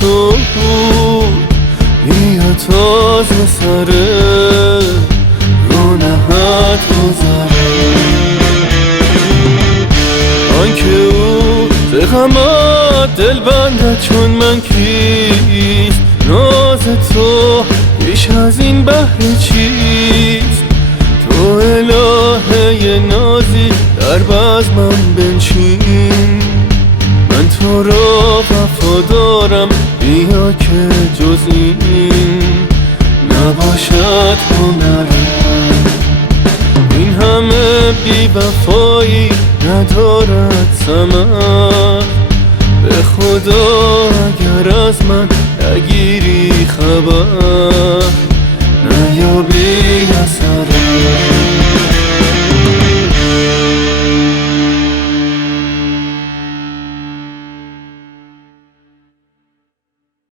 تو بود، بیا تازه سر رو نهت گذره. آنکه او به غمت دل بنده چون من کیست، ناز تو بیش از این بهر چیست؟ تو الهه نازی در بزمم بنشین، من تو را وفا دارم، بیا که جز این نباشد هنرم. این همه بی وفایی ندارد ثمر، به خدا اگر از من نگیری خبر.